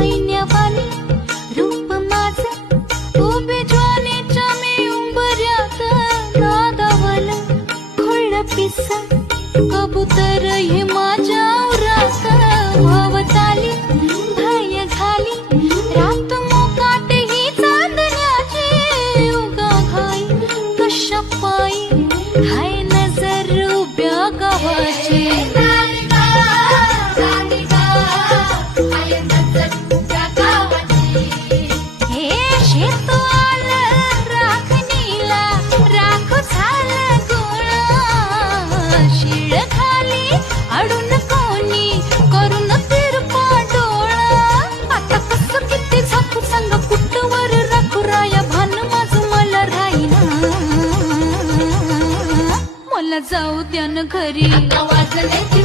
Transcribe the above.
ऐन्यावानी रूप माझं उभे ज्वानीच्या मी उंबऱ्यात नादावलं खुळं पिस कबूतर हे माझ्या उरात वावताली भय झाली रात मोकाट ही चांदण्याची उगा घाई कशा पायी हाय नजर उभ्या गावाची हे शेत आलं राखणीला राख झालं गोळा शिळ खाली अडून कोणी करून तिरपा डोळा आता कसं किती झाकू सांग कुठवर राखू राया भान माझं मला राहीना मला जाऊ द्या न घरी वाजले